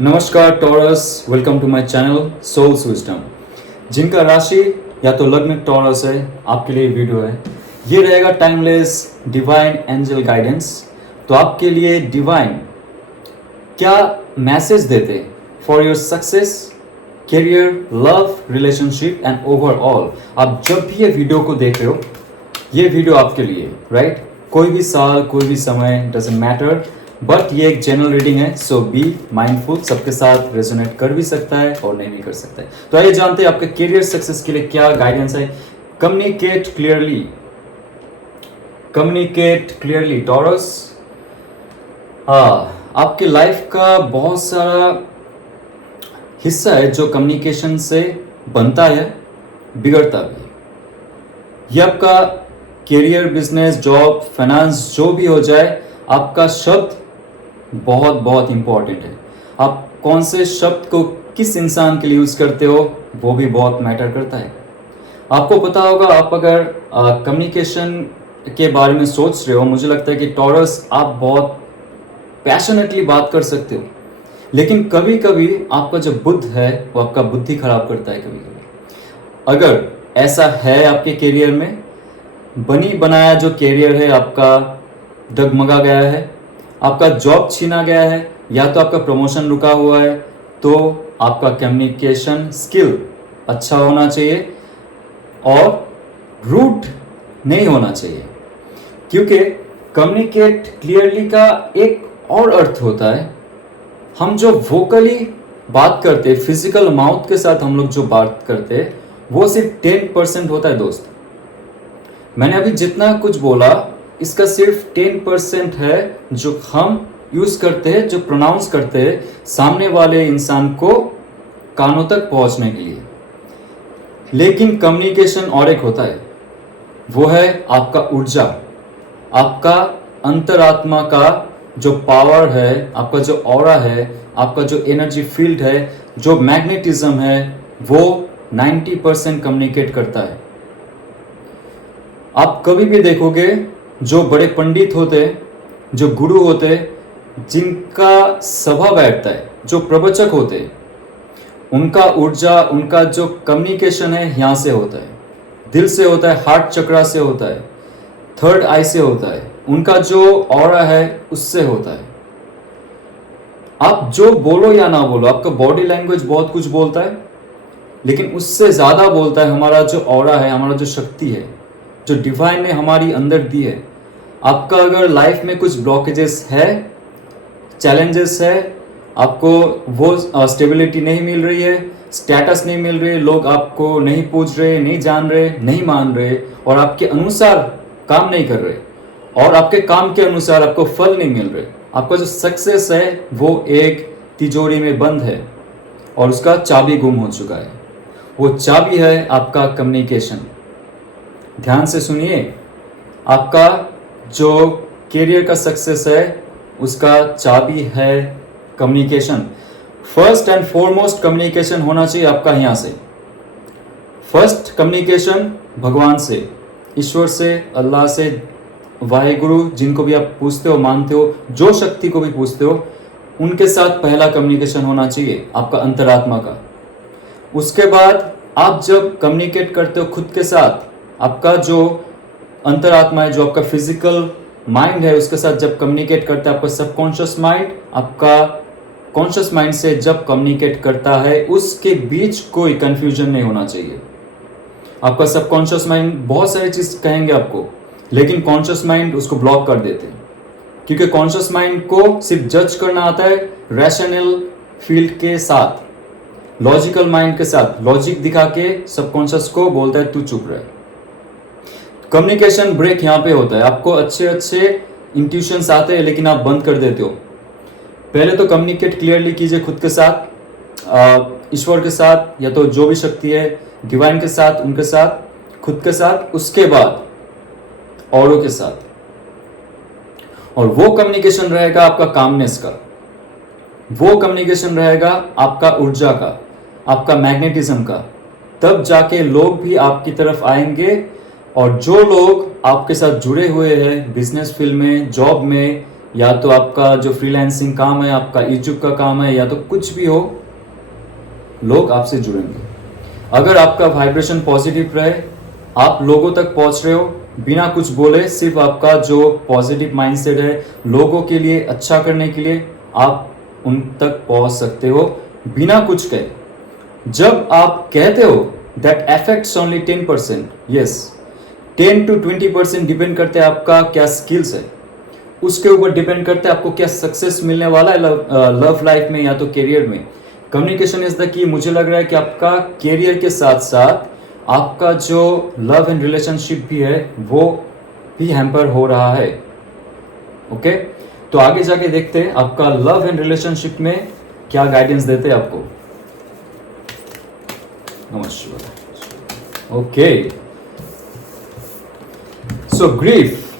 नमस्कार Taurus, welcome to my channel souls wisdom. जिनका राशि या तो लग्न टॉरस है, आपके लिए वीडियो है। ये रहेगा टाइमलेस डिवाइन एंजल गाइडेंस। तो आपके लिए डिवाइन क्या मैसेज देते for your success, career, love, relationship and overall. आप जब भी ये वीडियो को देख रहे हो, ये वीडियो आपके लिए, राइट? कोई भी साल, कोई भी समय, डजंट मैटर, बट ये एक जनरल रीडिंग है, सो बी माइंडफुल। सबके साथ रेजोनेट कर भी सकता है और नहीं भी कर सकता है। तो आइए जानते हैं आपके करियर सक्सेस के लिए क्या गाइडेंस है। Communicate clearly, communicate clearly taurus. आपके लाइफ का बहुत सारा हिस्सा है जो कम्युनिकेशन से बनता है, बिगड़ता भी है। ये आपका करियर, बिजनेस, जॉब, फाइनेंस जो भी हो जाए, आपका शब्द बहुत बहुत इंपॉर्टेंट है। आप कौन से शब्द को किस इंसान के लिए यूज़ करते हो, वो भी बहुत मैटर करता है। आपको पता होगा, आप अगर कम्युनिकेशन के बारे में सोच रहे हो, मुझे लगता है कि टॉरस आप बहुत पैशनेटली बात कर सकते हो, लेकिन कभी कभी आपका जो बुद्ध है वो आपका बुद्धि खराब करता है कभी कभी। अगर ऐसा है आपके करियर में, बनी बनाया जो करियर है आपका डगमगा गया है, आपका जॉब छीना गया है, या तो आपका प्रमोशन रुका हुआ है, तो आपका कम्युनिकेशन स्किल अच्छा होना चाहिए और रूड नहीं होना चाहिए। क्योंकि कम्युनिकेट क्लियरली का एक और अर्थ होता है, हम जो वोकली बात करते हैं, फिजिकल माउथ के साथ हम लोग जो बात करते हैं, वो सिर्फ 10% होता है दोस्त। मैंने अभी जितना कुछ बोला, इसका सिर्फ 10% है जो हम यूज करते हैं, जो प्रोनाउंस करते हैं सामने वाले इंसान को कानों तक पहुंचने के लिए। लेकिन कम्युनिकेशन और एक होता है, वो है आपका ऊर्जा, आपका अंतरात्मा का जो पावर है, आपका जो ऑरा है, आपका जो एनर्जी फील्ड है, जो मैग्नेटिज्म है, वो 90% कम्युनिकेट करता है। आप कभी भी देखोगे, जो बड़े पंडित होते, जो गुरु होते, जिनका सभा बैठता है, जो प्रवचक होते, उनका ऊर्जा, उनका जो कम्युनिकेशन है यहाँ से होता है, दिल से होता है, हार्ट चक्रा से होता है, थर्ड आई से होता है, उनका जो ऑरा है उससे होता है। आप जो बोलो या ना बोलो, आपका बॉडी लैंग्वेज बहुत कुछ बोलता है, लेकिन उससे ज़्यादा बोलता है हमारा जो ऑरा है, हमारा जो शक्ति है, जो डिवाइन ने हमारी अंदर दी है। आपका अगर लाइफ में कुछ ब्लॉकेजेस है, चैलेंजेस है, आपको वो स्टेबिलिटी नहीं मिल रही है, स्टेटस नहीं मिल रही है, लोग आपको नहीं पूछ रहे, नहीं जान रहे, नहीं मान रहे, और आपके अनुसार काम नहीं कर रहे, और आपके काम के अनुसार आपको फल नहीं मिल रहे, आपका जो सक्सेस है वो एक तिजोरी में बंद है और उसका चाबी गुम हो चुका है। वो चाबी है आपका कम्युनिकेशन। ध्यान से सुनिए, आपका जो करियर का सक्सेस है उसका चाबी है communication. First and foremost communication होना चाहिए आपका यहाँ से। फर्स्ट कम्युनिकेशन भगवान से, ईश्वर से, अल्लाह से, वाहेगुरु, जिनको भी आप पूछते हो, मानते हो, जो शक्ति को भी पूछते हो, उनके साथ पहला कम्युनिकेशन होना चाहिए आपका अंतरात्मा का। उसके बाद आप जब कम्युनिकेट करते हो खुद के साथ, आपका जो अंतरात्मा है, जो आपका फिजिकल माइंड है, उसके साथ जब कम्युनिकेट करता है, आपका सबकॉन्शियस माइंड आपका कॉन्शियस माइंड से जब कम्युनिकेट करता है, उसके बीच कोई कंफ्यूजन नहीं होना चाहिए। आपका सबकॉन्शियस माइंड बहुत सारी चीज कहेंगे आपको, लेकिन कॉन्शियस माइंड उसको ब्लॉक कर देते हैं, क्योंकि कॉन्शियस माइंड को सिर्फ जज करना आता है रैशनल फील्ड के साथ, लॉजिकल माइंड के साथ। लॉजिक दिखा के सबकॉन्शियस को बोलता है तू चुप रहे। कम्युनिकेशन ब्रेक यहाँ पे होता है। आपको अच्छे अच्छे इंट्यूशंस आते हैं, लेकिन आप बंद कर देते हो। पहले तो कम्युनिकेट क्लियरली कीजिए खुद के साथ, ईश्वर के साथ, या तो जो भी शक्ति है डिवाइन के साथ, उनके साथ, खुद के साथ, उसके बाद औरों के साथ। और वो कम्युनिकेशन रहेगा आपका कामनेस का, वो कम्युनिकेशन रहेगा आपका ऊर्जा का, आपका मैग्नेटिज्म का। तब जाके लोग भी आपकी तरफ आएंगे, और जो लोग आपके साथ जुड़े हुए हैं बिजनेस फील्ड में, जॉब में, या तो आपका जो फ्रीलांसिंग काम है, आपका यूट्यूब का काम है, या तो कुछ भी हो, लोग आपसे जुड़ेंगे। अगर आपका वाइब्रेशन पॉजिटिव रहे, आप लोगों तक पहुंच रहे हो बिना कुछ बोले, सिर्फ आपका जो पॉजिटिव माइंडसेट है लोगों के लिए अच्छा करने के लिए, आप उन तक पहुंच सकते हो बिना कुछ कहे। जब आप कहते हो that affects only 10%, yes 10 to 20% depend करते हैं आपका क्या स्किल्स है, उसके ऊपर डिपेंड करते हैं आपको क्या सक्सेस मिलने वाला है लव लाइफ में या तो करियर में। Communication is the key. मुझे लग रहा है कि आपका करियर के साथ साथ आपका जो लव एंड रिलेशनशिप भी है वो भी हैम्पर हो रहा है। ओके, तो आगे जाके देखते हैं आपका लव एंड रिलेशनशिप में क्या गाइडेंस देते हैं आपको। नमस्कार। ओके, सो ग्रीफ,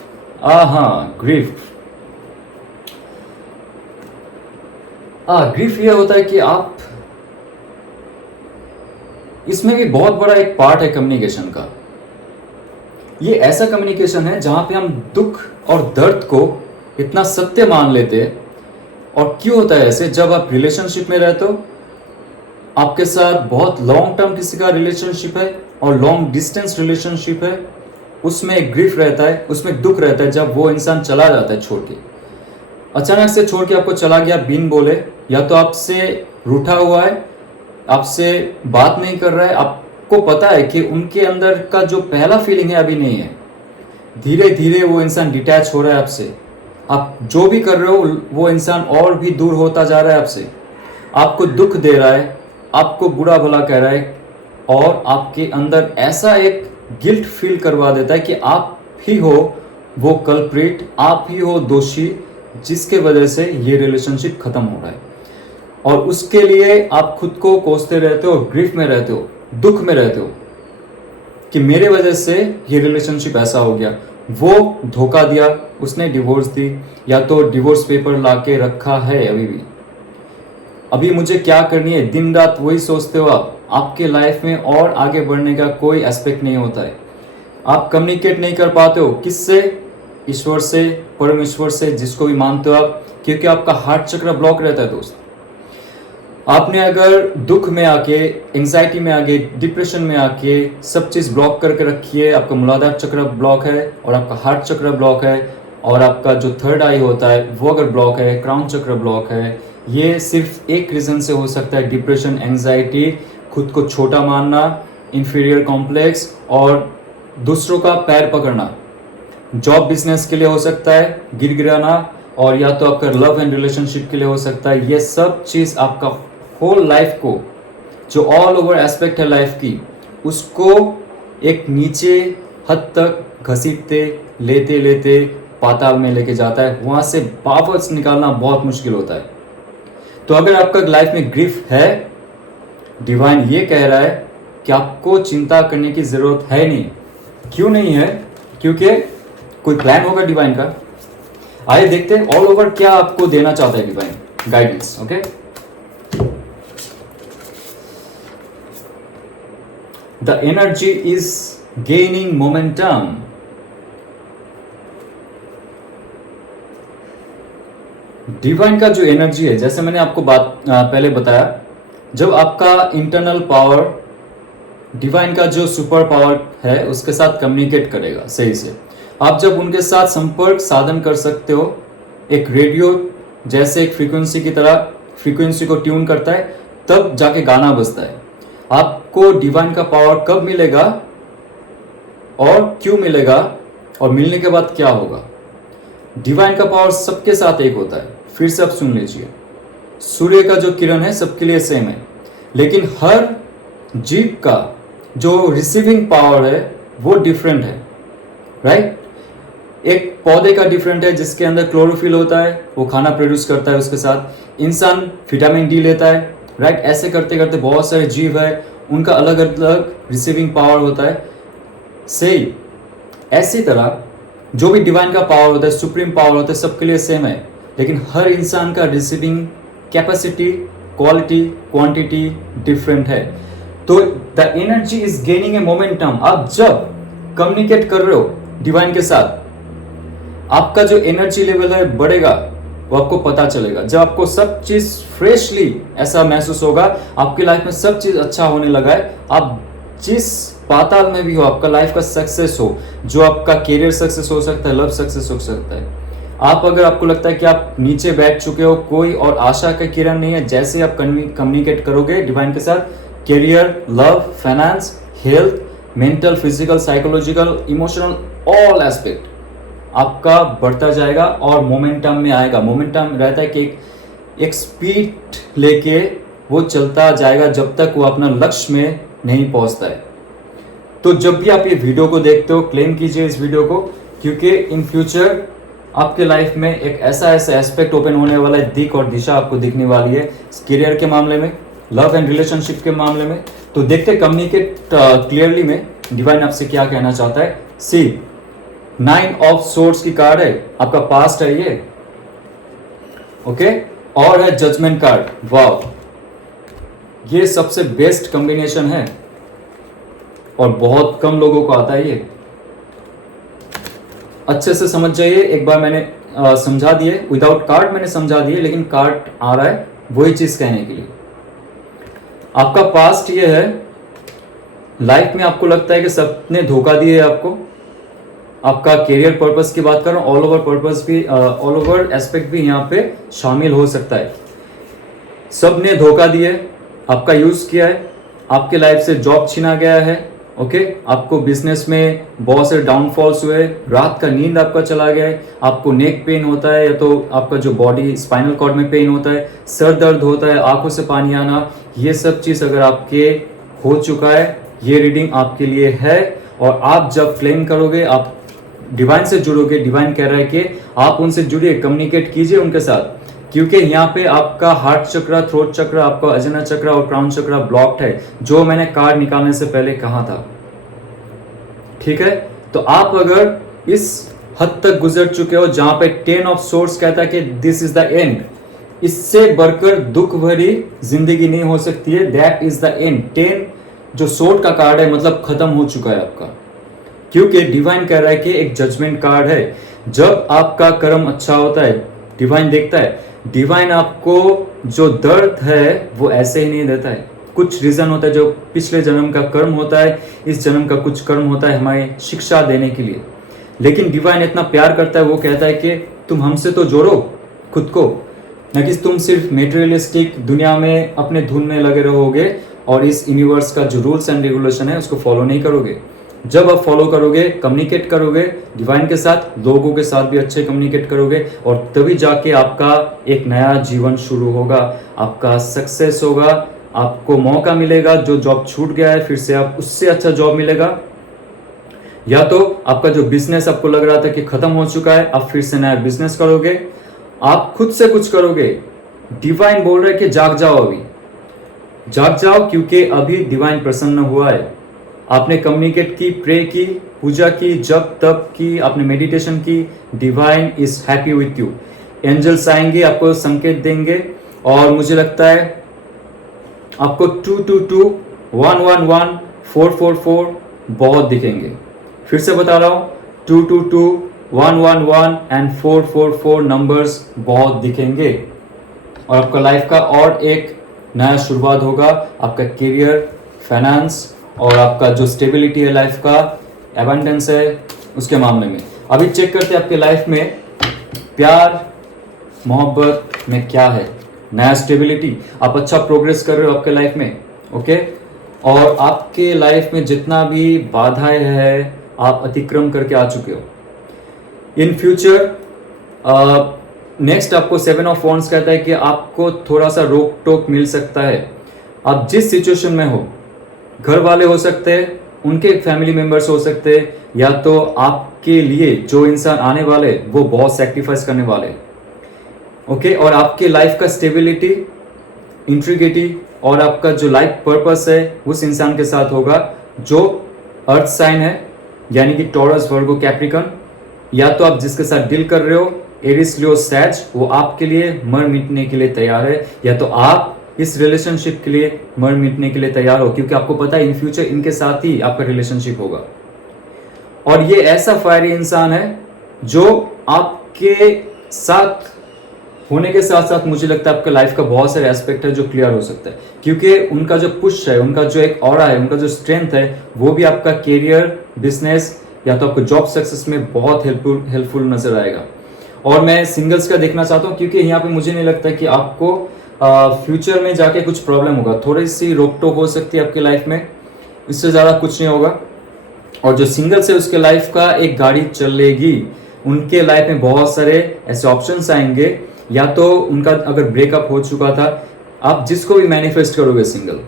ग्रीफ। ग्रीफ ये होता है कि आप, इसमें भी बहुत बड़ा एक पार्ट है कम्युनिकेशन का। ये ऐसा कम्युनिकेशन है जहां पे हम दुख और दर्द को इतना सत्य मान लेते हैं। और क्यों होता है ऐसे? जब आप रिलेशनशिप में रहते हो, आपके साथ बहुत लॉन्ग टर्म किसी का रिलेशनशिप है और लॉन्ग डिस्टेंस रिलेशनशिप है, उसमें एक ग्रीफ रहता है, उसमें दुख रहता है जब वो इंसान चला जाता है छोड़ के, अचानक से छोड़ के आपको चला गया बिन बोले, या तो आपसे रूठा हुआ है, आपसे बात नहीं कर रहा है, आपको पता है कि उनके अंदर का जो पहला फीलिंग है अभी नहीं है, धीरे धीरे वो इंसान डिटैच हो रहा है आपसे, आप जो भी कर रहे हो वो इंसान और भी दूर होता जा रहा है आपसे, आपको दुख दे रहा है, आपको बुरा भला कह रहा है, और आपके अंदर ऐसा एक गिल्ट फील करवा देता है कि आप ही हो वो कल्प्रिट, आप ही हो दोषी जिसके वजह से ये रिलेशनशिप खत्म हो रहा है। और उसके लिए आप खुद को कोसते रहते हो, ग्रीफ में रहते हो, दुख में रहते हो कि मेरे वजह से ये रिलेशनशिप ऐसा हो गया, वो धोखा दिया, उसने डिवोर्स दी, या तो डिवोर्स पेपर लाके रखा है अभी मुझे क्या करनी है, दिन रात वही सोचते हो आप। आपके लाइफ में और आगे बढ़ने का कोई एस्पेक्ट नहीं होता है। आप कम्युनिकेट नहीं कर पाते हो किससे? ईश्वर से, परमेश्वर से, जिसको भी मानते हो आप, क्योंकि आपका हार्ट चक्र ब्लॉक रहता है दोस्त। आपने अगर दुख में आके, एंजाइटी में आके, डिप्रेशन में आके सब चीज़ ब्लॉक करके रखी है, आपका मूलाधार चक्र ब्लॉक है और आपका हार्ट चक्र ब्लॉक है और आपका जो थर्ड आई होता है वो अगर ब्लॉक है, क्राउन चक्र ब्लॉक है, ये सिर्फ एक रीज़न से हो सकता है, डिप्रेशन, एंजाइटी, खुद को छोटा मानना, इंफीरियर कॉम्प्लेक्स और दूसरों का पैर पकड़ना। जॉब बिजनेस के लिए हो सकता है गिरगिराना, और या तो आपका लव एंड रिलेशनशिप के लिए हो सकता है। ये सब चीज़ आपका होल लाइफ को, जो ऑल ओवर एस्पेक्ट है लाइफ की, उसको एक नीचे हद तक घसीटते लेते लेते पाताल में लेके जाता है। वहाँ से वापस निकालना बहुत मुश्किल होता है। तो अगर आपका लाइफ में ग्रीफ है, डिवाइन ये कह रहा है कि आपको चिंता करने की ज़रूरत है नहीं। क्यों नहीं है? क्योंकि कोई प्लान होगा डिवाइन का। आइए देखते हैं ऑल ओवर क्या आपको देना चाहता है divine guidance. Okay, the energy is gaining momentum. Divine का जो एनर्जी है, जैसे मैंने आपको पहले बताया, जब आपका इंटरनल पावर डिवाइन का जो सुपर पावर है उसके साथ कम्युनिकेट करेगा सही से, आप जब उनके साथ संपर्क साधन कर सकते हो, एक रेडियो जैसे एक फ्रीक्वेंसी की तरह फ्रीक्वेंसी को ट्यून करता है, तब जाके गाना बजता है। आपको डिवाइन का पावर कब मिलेगा और क्यों मिलेगा और मिलने के बाद क्या होगा? डिवाइन का पावर सबके साथ एक होता है। फिर से आप सुन लीजिए, सूर्य का जो किरण है सबके लिए सेम है, लेकिन हर जीव का जो रिसीविंग पावर है वो डिफरेंट है, राइट? एक पौधे का डिफरेंट है, जिसके अंदर क्लोरोफिल होता है, वो खाना प्रोड्यूस करता है, उसके साथ इंसान विटामिन डी लेता है, राइट? ऐसे करते करते बहुत सारे जीव है, उनका अलग अलग रिसीविंग पावर होता है। सही ऐसी तरह जो भी डिवाइन का पावर होता है, सुप्रीम पावर होता है, सबके लिए सेम है, लेकिन हर इंसान का receiving capacity, quality, quantity different है। तो the energy is gaining A momentum. आप जब कम्युनिकेट कर रहे हो डिवाइन के साथ, आपका जो एनर्जी लेवल है बढ़ेगा, वो आपको पता चलेगा। जब आपको सब चीज़ फ्रेशली ऐसा महसूस होगा, आपकी लाइफ में सब चीज़ अच्छा होने लगा है, आप जिस पाताल में भी हो, आपका लाइफ का सक्सेस हो, जो आपका करियर सक्सेस हो सकता है, लव सक्सेस हो सकता है, आप अगर आपको लगता है कि आप नीचे बैठ चुके हो, कोई और आशा का किरण नहीं है, जैसे आप कम्युनिकेट करोगे डिवाइन के साथ, career, love, finance, health, mental, physical, psychological, emotional, all aspect आपका बढ़ता जाएगा और मोमेंटम में आएगा। मोमेंटम रहता है कि एक स्पीड लेके वो चलता जाएगा जब तक वो अपना लक्ष्य में नहीं पहुंचता है। तो जब भी आप ये वीडियो को देखते हो, क्लेम कीजिए इस वीडियो को, क्योंकि इन फ्यूचर आपके लाइफ में एक ऐसा एस्पेक्ट ओपन होने वाला है, दिख और दिशा आपको दिखने वाली है करियर के मामले में, लव एंड रिलेशनशिप के मामले में। तो देखते कम्युनिकेट क्लियरली में डिवाइन आपसे क्या कहना चाहता है। सी 9 ऑफ सोर्ड्स की कार्ड है, आपका पास्ट है ये, ओके, और है जजमेंट कार्ड। वाव, ये सबसे बेस्ट कॉम्बिनेशन है और बहुत कम लोगों को आता है ये। अच्छे से समझ जाइए, एक बार मैंने समझा दिए, विदाउट कार्ड मैंने समझा दिए, लेकिन कार्ड आ रहा है वही चीज कहने के लिए। आपका पास्ट ये है, लाइफ में आपको लगता है कि सबने धोखा दिए आपको। आपका करियर पर्पस की बात कर रहा हूं, ऑल ओवर पर्पस भी, ऑल ओवर एस्पेक्ट भी यहाँ पे शामिल हो सकता है। सबने धोखा दिए, आपका यूज किया है, आपके लाइफ से जॉब छीना गया है, ओके, आपको बिजनेस में बहुत से डाउनफॉल्स हुए, रात का नींद आपका चला गया है, आपको नेक पेन होता है, या तो आपका जो बॉडी स्पाइनल कॉर्ड में पेन होता है, सर दर्द होता है, आंखों से पानी आना, ये सब चीज अगर आपके हो चुका है, ये रीडिंग आपके लिए है। और आप जब क्लेम करोगे, आप डिवाइन से जुड़ोगे, डिवाइन कह रहा है कि आप उनसे जुड़िए, कम्युनिकेट कीजिए उनके साथ, क्योंकि यहाँ पे आपका हार्ट चक्र, थ्रोट चक्र, आपका अजना चक्र और क्राउन चक्र ब्लॉक्ड है, जो मैंने कार्ड निकालने से पहले कहा था। ठीक है, तो आप अगर इस हद तक गुजर चुके हो जहां पे 10 ऑफ सोर्ड्स कहता है कि दिस इज द एंड, इससे बढ़कर दुख भरी जिंदगी नहीं हो सकती है, दैट इज द एंड। 10 जो सोर्ड का कार्ड है, मतलब खत्म हो चुका है आपका, क्योंकि डिवाइन कह रहा है कि एक जजमेंट कार्ड है। जब आपका कर्म अच्छा होता है, डिवाइन देखता है, डिवाइन आपको जो दर्द है वो ऐसे ही नहीं देता है, कुछ रीजन होता है, जो पिछले जन्म का कर्म होता है, इस जन्म का कुछ कर्म होता है हमारी शिक्षा देने के लिए। लेकिन डिवाइन इतना प्यार करता है, वो कहता है कि तुम हमसे तो जोड़ो खुद को, न कि तुम सिर्फ मेटेरियलिस्टिक दुनिया में अपने धुन में लगे रहोगे और इस यूनिवर्स का जो रूल्स एंड रेगुलेशन है उसको फॉलो नहीं करोगे। जब आप फॉलो करोगे, कम्युनिकेट करोगे डिवाइन के साथ, लोगों के साथ भी अच्छे कम्युनिकेट करोगे, और तभी जाके आपका एक नया जीवन शुरू होगा, आपका सक्सेस होगा, आपको मौका मिलेगा, जो जॉब छूट गया है फिर से आप उससे अच्छा जॉब मिलेगा, या तो आपका जो बिजनेस आपको लग रहा था कि खत्म हो चुका है, आप फिर से नया बिजनेस करोगे, आप खुद से कुछ करोगे। डिवाइन बोल रहा है कि जाग जाओ, अभी जाग जाओ, क्योंकि अभी डिवाइन प्रसन्न हुआ है। आपने कम्युनिकेट की, प्रे की, पूजा की, जब तब की, आपने मेडिटेशन की, divine is happy with you. Angels आएंगे, आपको संकेत देंगे, और मुझे लगता है आपको 222, 111, 444 बहुत दिखेंगे। फिर से बता रहा हूं, 222, 111 एंड 444 नंबर्स बहुत दिखेंगे, और आपका लाइफ का और एक नया शुरुआत होगा, आपका करियर, फाइनेंस और आपका जो स्टेबिलिटी है लाइफ का, एबंडेंस है, उसके मामले में। अभी चेक करते हैं आपके लाइफ में प्यार मोहब्बत में क्या है। नया स्टेबिलिटी, आप अच्छा प्रोग्रेस कर रहे हो आपके लाइफ में, ओके, और आपके लाइफ में जितना भी बाधाएं है आप अतिक्रम करके आ चुके हो। इन फ्यूचर नेक्स्ट आपको 7 ऑफ वॉन्ड्स कहता है कि आपको थोड़ा सा रोक टोक मिल सकता है। आप जिस सिचुएशन में हो, घर वाले हो सकते हैं, उनके फैमिली मेंबर्स हो सकते हैं, या तो आपके लिए जो इंसान आने वाले वो बहुत सेक्रीफाइस करने वाले, ओके, और आपके लाइफ का स्टेबिलिटी, इंट्रिग्रिटी और आपका जो लाइफ पर्पस है उस इंसान के साथ होगा जो अर्थ साइन है, यानी कि टॉरस, वर्गो, कैप्रिकॉर्न, या तो आप जिसके साथ डील कर रहे हो एरिस, लियो, सैज, वो आपके लिए मर मिटने के लिए तैयार है, या तो आप इस रिलेशनशिप के लिए मर मिटने के लिए तैयार हो, क्योंकि आपको पता है इन फ्यूचर इनके साथ ही आपका रिलेशनशिप होगा। और ये ऐसा फायरी इंसान है जो आपके साथ होने के साथ साथ मुझे लगता है आपके लाइफ का बहुत सारे एस्पेक्ट है जो क्लियर हो सकता है, क्योंकि उनका जो पुश है, उनका जो एक ऑरा है, उनका जो स्ट्रेंथ है, वो भी आपका करियर, बिजनेस या तो आपको जॉब सक्सेस में बहुत हेल्पफुल नजर आएगा। और मैं सिंगल्स का देखना चाहता हूँ, क्योंकि यहाँ पे मुझे नहीं लगता कि आपको फ्यूचर में जाके कुछ प्रॉब्लम होगा। थोड़ी सी रोक टोक हो सकती है आपकी लाइफ में, इससे ज़्यादा कुछ नहीं होगा। और जो सिंगल्स है उसके लाइफ का एक गाड़ी चलेगी, उनके लाइफ में बहुत सारे ऐसे ऑप्शंस आएंगे। या तो उनका अगर ब्रेकअप हो चुका था, आप जिसको भी मैनिफेस्ट करोगे सिंगल,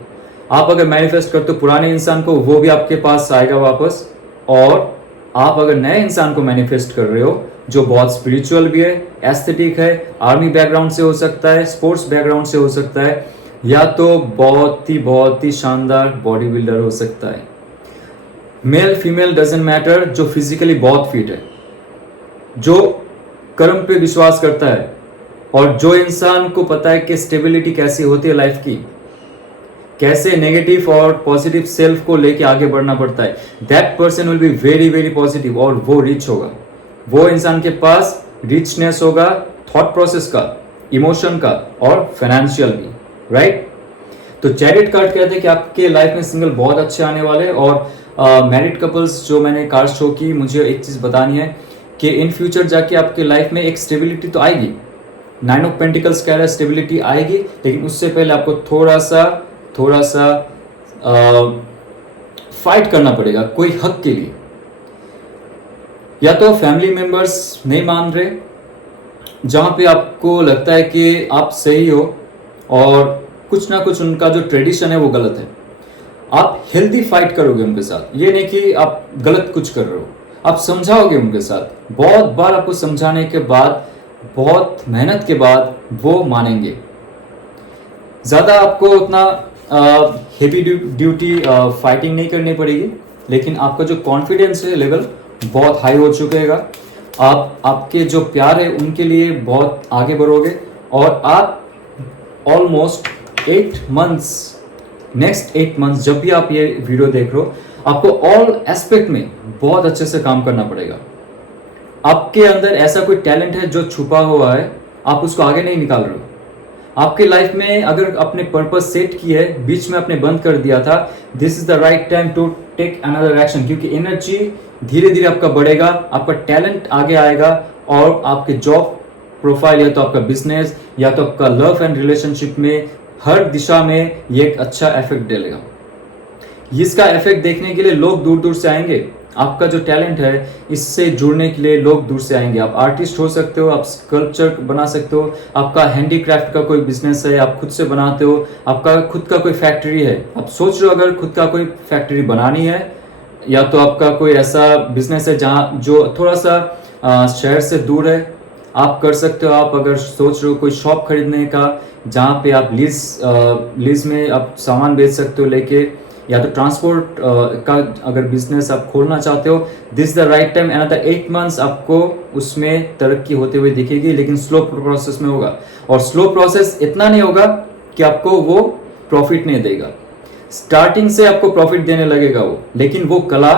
आप अगर मैनिफेस्ट करते हो पुराने इंसान को, वो भी आपके पास आएगा वापस। और आप अगर नए इंसान को मैनिफेस्ट कर रहे हो जो बहुत स्पिरिचुअल भी है, एस्थेटिक है, आर्मी बैकग्राउंड से हो सकता है, स्पोर्ट्स बैकग्राउंड से हो सकता है, या तो बहुत ही शानदार बॉडी बिल्डर हो सकता है। मेल फीमेल डजेंट मैटर, जो फिजिकली बहुत फिट है, जो कर्म पे विश्वास करता है, और जो इंसान को पता है कि स्टेबिलिटी कैसी होती है लाइफ की, कैसे नेगेटिव और पॉजिटिव सेल्फ को लेके आगे बढ़ना पड़ता है, that person will be very very positive, और वो रिच होगा। वो इंसान के पास रिचनेस होगा, थॉट प्रोसेस का, इमोशन का और फाइनेंशियल भी, राइट। तो चैरिट कार्ड कहते हैं कि आपके लाइफ में सिंगल बहुत अच्छे आने वाले। और मैरिड कपल्स जो मैंने कार्ड शो की, मुझे एक चीज बतानी है कि इन फ्यूचर जाके आपके लाइफ में एक स्टेबिलिटी तो आएगी। 9 ऑफ पेंटिकल्स कह रहा है स्टेबिलिटी आएगी, लेकिन उससे पहले आपको थोड़ा सा फाइट करना पड़ेगा कोई हक के लिए। या तो फैमिली मेंबर्स नहीं मान रहे, जहां पे आपको लगता है कि आप सही हो और कुछ ना कुछ उनका जो ट्रेडिशन है वो गलत है, आप हेल्दी फाइट करोगे उनके साथ। ये नहीं कि आप गलत कुछ कर रहे हो, आप समझाओगे उनके साथ। बहुत बार आपको समझाने के बाद, बहुत मेहनत के बाद वो मानेंगे। ज़्यादा आपको उतना हेवी ड्यूटी फाइटिंग नहीं करनी पड़ेगी, लेकिन आपका जो कॉन्फिडेंस है लेवल बहुत हाई हो चुकेगा। आप आपके जो प्यार है उनके लिए बहुत आगे बढ़ोगे, और आप ऑलमोस्ट 8 मंथ्स, नेक्स्ट 8 मंथ्स जब भी आप ये वीडियो देख रहे हो, आपको ऑल एस्पेक्ट में बहुत अच्छे से काम करना पड़ेगा। आपके अंदर ऐसा कोई टैलेंट है जो छुपा हुआ है, आप उसको आगे नहीं निकाल रहे हो। आपके लाइफ में अगर अपने पर्पस सेट की है, बीच में आपने बंद कर दिया था, this is the right time to take another action, क्योंकि एनर्जी धीरे धीरे आपका बढ़ेगा, आपका टैलेंट आगे आएगा, और आपके जॉब प्रोफाइल या तो आपका बिजनेस या तो आपका लव एंड रिलेशनशिप में हर दिशा में ये एक अच्छा इफेक्ट डालेगा। इसका इफेक्ट देखने के लिए लोग दूर दूर से आएंगे। आपका जो टैलेंट है इससे जुड़ने के लिए लोग दूर से आएंगे। आप आर्टिस्ट हो सकते हो, आप स्कल्पचर बना सकते हो, आपका हैंडीक्राफ्ट का कोई बिजनेस है, आप खुद से बनाते हो, आपका खुद का कोई फैक्ट्री है, आप सोच रहे हो अगर खुद का कोई फैक्ट्री बनानी है, या तो आपका कोई ऐसा बिजनेस है जहाँ जो थोड़ा सा शहर से दूर है, आप कर सकते हो। आप अगर सोच रहे हो कोई शॉप खरीदने का, जहाँ पे आप लीज में आप सामान बेच सकते हो लेके, या तो ट्रांसपोर्ट का अगर बिजनेस आप खोलना चाहते हो, this the right time. Another 8 months आपको उसमें तरक्की होते हुए दिखेगी, लेकिन स्लो प्रोसेस में होगा। और स्लो प्रोसेस इतना नहीं होगा कि आपको वो प्रॉफिट नहीं देगा, स्टार्टिंग से आपको प्रॉफिट देने लगेगा वो, लेकिन वो कला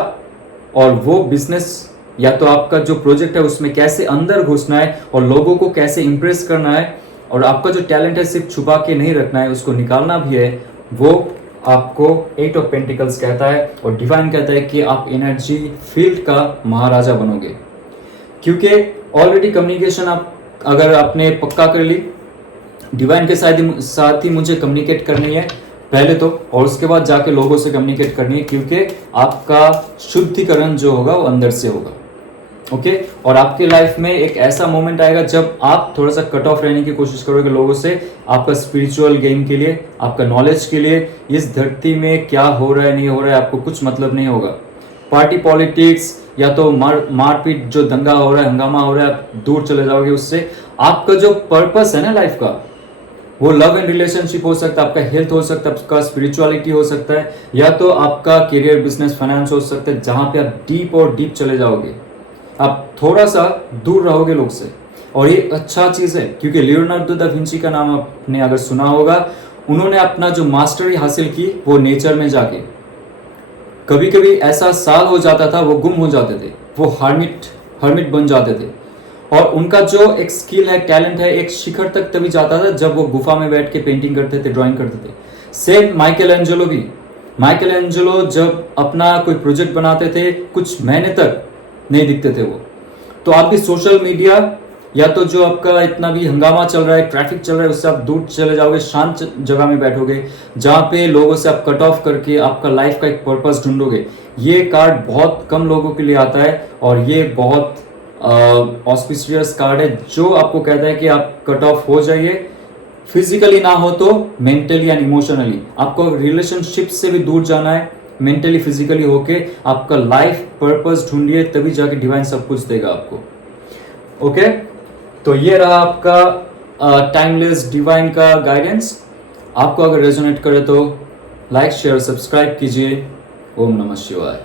और वो बिजनेस या तो आपका जो प्रोजेक्ट है उसमें कैसे अंदर घुसना है और लोगों को कैसे इंप्रेस करना है, और आपका जो टैलेंट है सिर्फ छुपा के नहीं रखना है, उसको निकालना भी है, वो आपको 8 ऑफ पेंटिकल्स कहता है। और डिवाइन कहता है कि आप एनर्जी फील्ड का महाराजा बनोगे, क्योंकि ऑलरेडी कम्युनिकेशन आप अगर आपने पक्का कर ली, डिवाइन के साथ ही मुझे कम्युनिकेट करनी है पहले तो, और उसके बाद जाके लोगों से कम्युनिकेट करनी है, क्योंकि आपका शुद्धिकरण जो होगा वो अंदर से होगा। ओके और आपके लाइफ में एक ऐसा मोमेंट आएगा जब आप थोड़ा सा कट ऑफ रहने की कोशिश करोगे लोगों से, आपका स्पिरिचुअल गेम के लिए, आपका नॉलेज के लिए। इस धरती में क्या हो रहा है नहीं हो रहा है आपको कुछ मतलब नहीं होगा। पार्टी पॉलिटिक्स या तो मारपीट जो दंगा हो रहा है, हंगामा हो रहा है, आप दूर चले जाओगे उससे। आपका जो पर्पस है ना लाइफ का, वो लव एंड रिलेशनशिप हो सकता है, आपका हेल्थ हो सकता है, आपका स्पिरिचुअलिटी हो सकता है, या तो आपका करियर बिजनेस फाइनेंस हो सकता है, जहां पे आप डीप और डीप चले जाओगे। आप थोड़ा सा दूर रहोगे लोग से, और ये अच्छा चीज है, क्योंकि लियोनार्डो दा विंची का नाम आपने अगर सुना होगा, उन्होंने अपना जो मास्टरी हासिल की वो नेचर में जाके। कभी कभी ऐसा साल हो जाता था वो गुम हो जाते थे, वो हर्मिट बन जाते थे, और उनका जो एक स्किल है, टैलेंट है, एक शिखर तक तभी जाता था जब वो गुफा में बैठ के पेंटिंग करते थे, ड्राइंग करते थे। सेम माइकल एंजेलो भी, माइकल एंजेलो जब अपना कोई प्रोजेक्ट बनाते थे कुछ महीने तक नहीं दिखते थे वो। तो आप भी सोशल मीडिया या तो जो आपका इतना भी हंगामा चल रहा है, ट्रैफिक चल रहा है, उससे आप दूर चले जाओगे, शांत जगह में बैठोगे जहाँ पे लोगों से आप कट ऑफ करके आपका लाइफ का एक पर्पस ढूंढोगे। ये कार्ड बहुत कम लोगों के लिए आता है और ये बहुत ऑस्पिशियस कार्ड है जो आपको कहता है कि आप कट ऑफ हो जाइए, फिजिकली ना हो तो मेंटली एंड इमोशनली। आपको रिलेशनशिप से भी दूर जाना है, मेंटली फिजिकली होके आपका लाइफ पर्पस ढूंढिए, तभी जाके डिवाइन सब कुछ देगा आपको। ओके, तो ये रहा आपका टाइमलेस डिवाइन का गाइडेंस। आपको अगर रेजोनेट करे तो लाइक शेयर सब्सक्राइब कीजिए। ओम नमः शिवाय।